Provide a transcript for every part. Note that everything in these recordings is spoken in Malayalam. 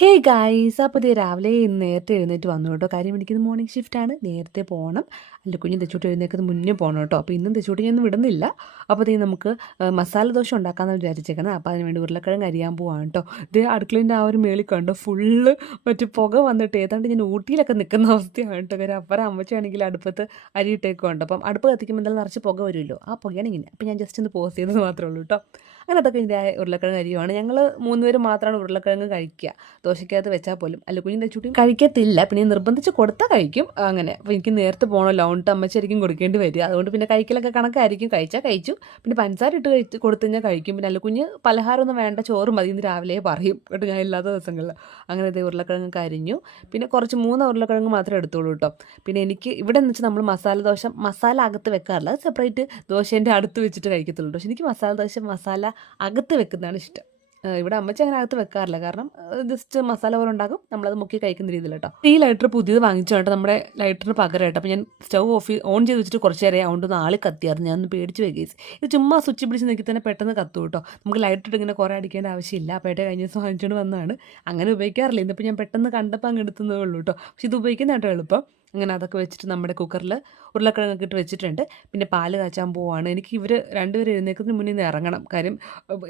ഹേ ഗായ്സ് അപ്പോൾ ഇത് രാവിലെ നേരത്തെ എഴുന്നേറ്റ് വന്നു കേട്ടോ. കാര്യം എനിക്കിത് മോർണിംഗ് ഷിഫ്റ്റാണ് നേരത്തെ പോകണം അല്ല കുഞ്ഞ് തെച്ചൂട്ട് എഴുന്നേക്കുന്നത് മുന്നേ പോകണം കേട്ടോ. അപ്പോൾ ഇന്നും തെച്ചൂട്ട് ഞാൻ വിടുന്നില്ല. അപ്പോൾ ഇത് നമുക്ക് മസാല ദോശ ഉണ്ടാക്കാമെന്ന് വിചാരിച്ചേക്കണം. അപ്പോൾ അതിന് വേണ്ടി ഉരുളക്കിഴങ്ങ് അരിയാൻ പോവാണ് കേട്ടോ. ഇത് അടുക്കളേന്റെ ആ ഒരു മേളിൽ കണ്ടോ ഫുള്ള് മറ്റു പുക വന്നിട്ട് ഏതാണ്ട് ഞാൻ ഊട്ടിയിലൊക്കെ നിൽക്കുന്ന അവസ്ഥയാണ് കേട്ടോ. കാര്യം അപ്പുറം അമ്മച്ചാണെങ്കിൽ അടുപ്പത്ത് അരി ഇട്ടേക്കുണ്ട് അപ്പം അടുപ്പ് കത്തിക്കുമ്പോൾ എന്തായാലും നിറച്ച് പുക വരുമല്ലോ. ആ പുകയാണ് ഇങ്ങനെ. അപ്പോൾ ഞാൻ ജസ്റ്റ് ഒന്ന് പോസ്റ്റ് ചെയ്തത് മാത്രമേ ഉള്ളൂ കേട്ടോ. അങ്ങനെ അതൊക്കെ ഇതിന്റെ ഉരുളക്കിഴങ്ങ് അരിയുമാണ് ഞങ്ങൾ മൂന്നുപേര് മാത്രമാണ് ഉരുളക്കിഴങ്ങ് കഴിക്കുക. ദോശയ്ക്കകത്ത് വെച്ചാൽ പോലും. അല്ല കുഞ്ഞിന്റെ ചുട്ടിയും കഴിക്കത്തില്ല. പിന്നെ നിർബന്ധിച്ച് കൊടുത്താൽ കഴിക്കും. അങ്ങനെ. അപ്പോൾ എനിക്ക് നേരത്തെ പോകണമല്ലോ അതുകൊണ്ട് അമ്മച്ചായിരിക്കും കൊടുക്കേണ്ടി വരിക. അതുകൊണ്ട് പിന്നെ കഴിക്കലൊക്കെ കണക്കായിരിക്കും. കഴിച്ചാൽ കഴിച്ചു. പിന്നെ പഞ്ചസാര ഇട്ട് കഴിച്ച് കൊടുത്തു കഴിഞ്ഞാൽ കഴിക്കും. പിന്നെ അല്ല കുഞ്ഞ് പലഹാരമൊന്നും വേണ്ട. ചോറ് മതി ഇന്ന് രാവിലെ പറയും. കേട്ടോ ഞാൻ ഇല്ലാത്ത ദിവസങ്ങളിൽ അങ്ങനെ ഇതേ ഉരുളക്കിഴങ്ങ് കരിഞ്ഞു. പിന്നെ കുറച്ച് മൂന്ന് ഉരുളക്കിഴങ്ങ് മാത്രമേ എടുത്തോളൂ കേട്ടോ. പിന്നെ എനിക്ക് ഇവിടെ എന്ന് വെച്ചാൽ നമ്മൾ മസാല ദോശ മസാല അകത്ത് വെക്കാറില്ല. സെപ്പറേറ്റ് ദോശേന്റെ അടുത്ത് വെച്ചിട്ട് കഴിക്കത്തുള്ളൂ പക്ഷേ എനിക്ക് മസാല ദോശ മസാല അകത്ത് വെക്കുന്നതാണ് ഇഷ്ടം. ഇവിടെ അമ്മച്ചി അങ്ങനെ അകത്ത് വെക്കാറില്ല. കാരണം ജസ്റ്റ് മസാല പോലെ ഉണ്ടാക്കും. നമ്മളത് മുക്കി കഴിക്കുന്ന രീതിയിൽ കേട്ടോ. ഈ ലൈറ്റർ പുതിയത് വാങ്ങിച്ചു കേട്ടോ നമ്മുടെ ലൈറ്ററിന് പകരം കേട്ടോ അപ്പോൾ ഞാൻ സ്റ്റൗ ഓഫ് ഓൺ ചെയ്ത് വെച്ചിട്ട് കുറച്ച് നേരം അതുകൊണ്ട് നാളെ കത്തിയായിരുന്നു. ഞാൻ ഒന്ന് പേടിച്ച് വെക്കേസ് ഇത് ചുമ്മാ സ്വിച്ച് പിടിച്ച് നിൽക്കി തന്നെ പെട്ടെന്ന് കത്തു കേട്ടോ. നമുക്ക് ലൈറ്റർ ഇങ്ങനെ കുറേ അടിക്കേണ്ട ആവശ്യമില്ല. അപ്പോൾ ഏട്ടാ കഴിഞ്ഞ ദിവസം വാങ്ങിച്ചുകൊണ്ട് വന്നതാണ്. അങ്ങനെ ഉപയോഗിക്കാറില്ല. ഇന്നിപ്പോൾ ഞാൻ പെട്ടെന്ന് കണ്ടപ്പോൾ അങ്ങ് എടുത്തുന്നേ ഉള്ളൂ കേട്ടോ. പക്ഷെ ഇത് ഉപയോഗിക്കുന്നതായിട്ടോ എളുപ്പം. അങ്ങനെ അതൊക്കെ വെച്ചിട്ട് നമ്മുടെ കുക്കറിൽ ഉരുളക്കിഴങ്ങൊക്കെ ഇട്ട് വെച്ചിട്ടുണ്ട്. പിന്നെ പാൽ കാച്ചാൻ പോവാണ്. എനിക്ക് ഇവർ രണ്ടുപേരും എഴുന്നേൽക്കുന്നതിന് മുന്നേ നിന്ന് ഇറങ്ങണം. കാര്യം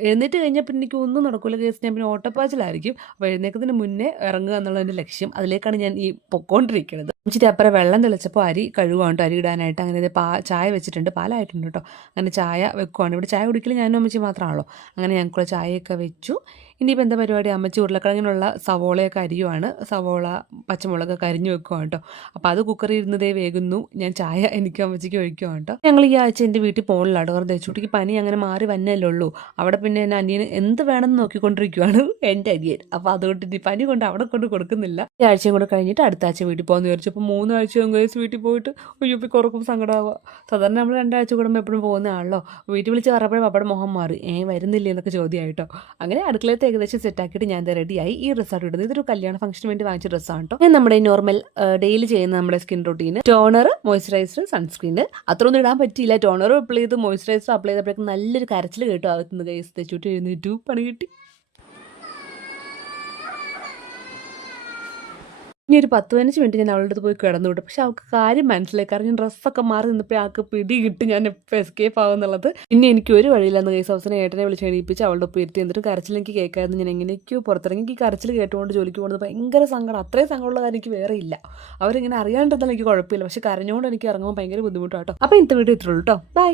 എഴുന്നേറ്റ് കഴിഞ്ഞാൽ പിന്നെ എനിക്ക് ഒന്നും നടക്കില്ല കേസ് ഞാൻ പിന്നെ ഓട്ടപ്പാച്ചിലായിരിക്കും. അപ്പോൾ എഴുന്നേൽക്കുന്നതിന് മുന്നേ ഇറങ്ങുക എന്നുള്ളതിന്റെ ലക്ഷ്യം അതിലേക്കാണ് ഞാൻ ഈ പൊക്കോണ്ടിരിക്കുന്നത് ഇച്ചിരി അപ്പുറം വെള്ളം തെളിച്ചപ്പോൾ അരി കഴുകുവാണ് അരി ഇടാനായിട്ട് അങ്ങനെ പാ ചായ വെച്ചിട്ടുണ്ട് പാലായിട്ടുണ്ട് കേട്ടോ. അങ്ങനെ ചായ വെക്കുവാണ്. ഇവിടെ ചായ കുടിക്കൽ ഞാനും അമ്മച്ചി മാത്രമാണല്ലോ. അങ്ങനെ ഞങ്ങൾക്കുള്ള ചായയൊക്കെ വെച്ചു. ഇനിയിപ്പോൾ എന്താ പരിപാടി? അമ്മച്ചി ഉരുളക്കിഴങ്ങിനുള്ള സവോളയൊക്കെ അരിയുവാണ്. സവോള പച്ചമുളകൊക്കെ അരിഞ്ഞു വെക്കുവാണ് കേട്ടോ. അപ്പോൾ അത് കുക്കറിൽ ഇരുന്നതേ വേകുന്നു. ഞാൻ ചായ എനിക്ക് അമ്മച്ചിക്ക് ഒഴിക്കുവാണ് കേട്ടോ. ഞങ്ങൾ ഈ ആഴ്ച എന്റെ വീട്ടിൽ പോകണില്ലാട്ടോ കാരണം ദേശൂട്ടിക്ക് പനി അങ്ങനെ മാറി വന്നല്ലേ ഉള്ളൂ. അവിടെ പിന്നെ എന്റെ അനിയന് എന്ത് വേണമെന്ന് നോക്കിക്കൊണ്ടിരിക്കുവാണ് എന്റെ അനിയൻ. അപ്പോൾ അതുകൊണ്ട് ഇനി പനി കൊണ്ട് അവിടെ കൊണ്ട് കൊടുക്കുന്നില്ല. ഈ ആഴ്ചയും കൂടെ കഴിഞ്ഞിട്ട് അടുത്ത ആഴ്ച വീട്ടിൽ പോകാമെന്ന് വിചാരിച്ചു അപ്പോൾ മൂന്നാഴ്ച എങ്കിലും വീട്ടിൽ പോയിട്ട് അയ്യോ ഇപ്പോൾ കുറക്കും സങ്കടമാവുക സാധാരണ നമ്മൾ രണ്ടാഴ്ച കൂടുമ്പോൾ എപ്പോഴും പോകുന്ന ആണല്ലോ വീട്ടിൽ വിളിച്ച് പറഞ്ഞപ്പോഴും അവിടെ മുഖം മാറി. ഏ വരുന്നില്ല എന്നൊക്കെ ചോദ്യമായിട്ടോ. അങ്ങനെ അടുക്കളത്തെ ഏകദേശം സെറ്റാക്കിയിട്ട് ഞാൻ റെഡിയായി ഈ റിസോർട്ട് ഇടുന്നത്. ഇതൊരു കല്യാണ ഫംഗ്ഷന് വേണ്ടി വാങ്ങിച്ച ഡ്രസ്സാണ് കേട്ടോ നമ്മുടെ നോർമൽ ഡെയിലി ചെയ്യുന്ന നമ്മുടെ സ്കിൻ റൊട്ടീന് ടോണർ മോയ്സ്ചറൈസർ സൺസ്ക്രീൻ അത്രയൊന്നും ഇടാൻ പറ്റിയില്ല. ടോണർ അപ്ലൈ ചെയ്ത് മോയ്സ്ചറൈസർ അപ്ലൈ ചെയ്തപ്പോഴേക്കും നല്ലൊരു കരച്ചിൽ കേട്ടോ അകത്തുനിന്ന് കൈസ് തെച്ചുട്ടി എഴുന്നേറ്റു. പണി കിട്ടി. ഇനി ഒരു പത്ത് പതിനഞ്ച് മിനിറ്റ് ഞാൻ അവളുടെ അടുത്ത് പോയി കിടന്നു വിട്ടു പക്ഷെ അവൾക്ക് കാര്യം മനസ്സിലായി. കാരണം ഞാൻ ഡ്രസ്സൊക്കെ മാറി നിന്നപ്പോൾ ആൾക്ക് പിടി കിട്ടി. ഞാൻ എപ്പോൾ എസ്കേപ്പ് ആവുന്നുള്ളത് പിന്നെ എനിക്ക് ഒരു വഴിയില്ലെന്ന് കേസ് അവസരം ഏട്ടനെ വിളിച്ച് എണീപ്പിച്ച് അവളുടെ ഒപ്പം ഇരുത്തി എന്നിട്ട് കരച്ചിൽ എനിക്ക് കേൾക്കായിരുന്നു. ഞാൻ എങ്ങനെയൊക്കെയോ പുറത്തിറങ്ങി ഈ കരച്ചിൽ കേട്ടുകൊണ്ട് ജോലിക്ക് പോകുന്നത് ഭയങ്കര സങ്കടം. അത്രയും സങ്കടമുള്ള കാര്യം എനിക്ക് വേറെ ഇല്ല. അവരിങ്ങനെ അറിയാണ്ടിരുന്നാൽ എനിക്ക് കുഴപ്പമില്ല. പക്ഷെ കരഞ്ഞുകൊണ്ട് എനിക്ക് ഇറങ്ങുമ്പോൾ ഭയങ്കര ബുദ്ധിമുട്ടാട്ടോ അപ്പോൾ ഇന്നത്തെ വീഡിയോ ഇത്രയുള്ളൂ കേട്ടോ. ബൈ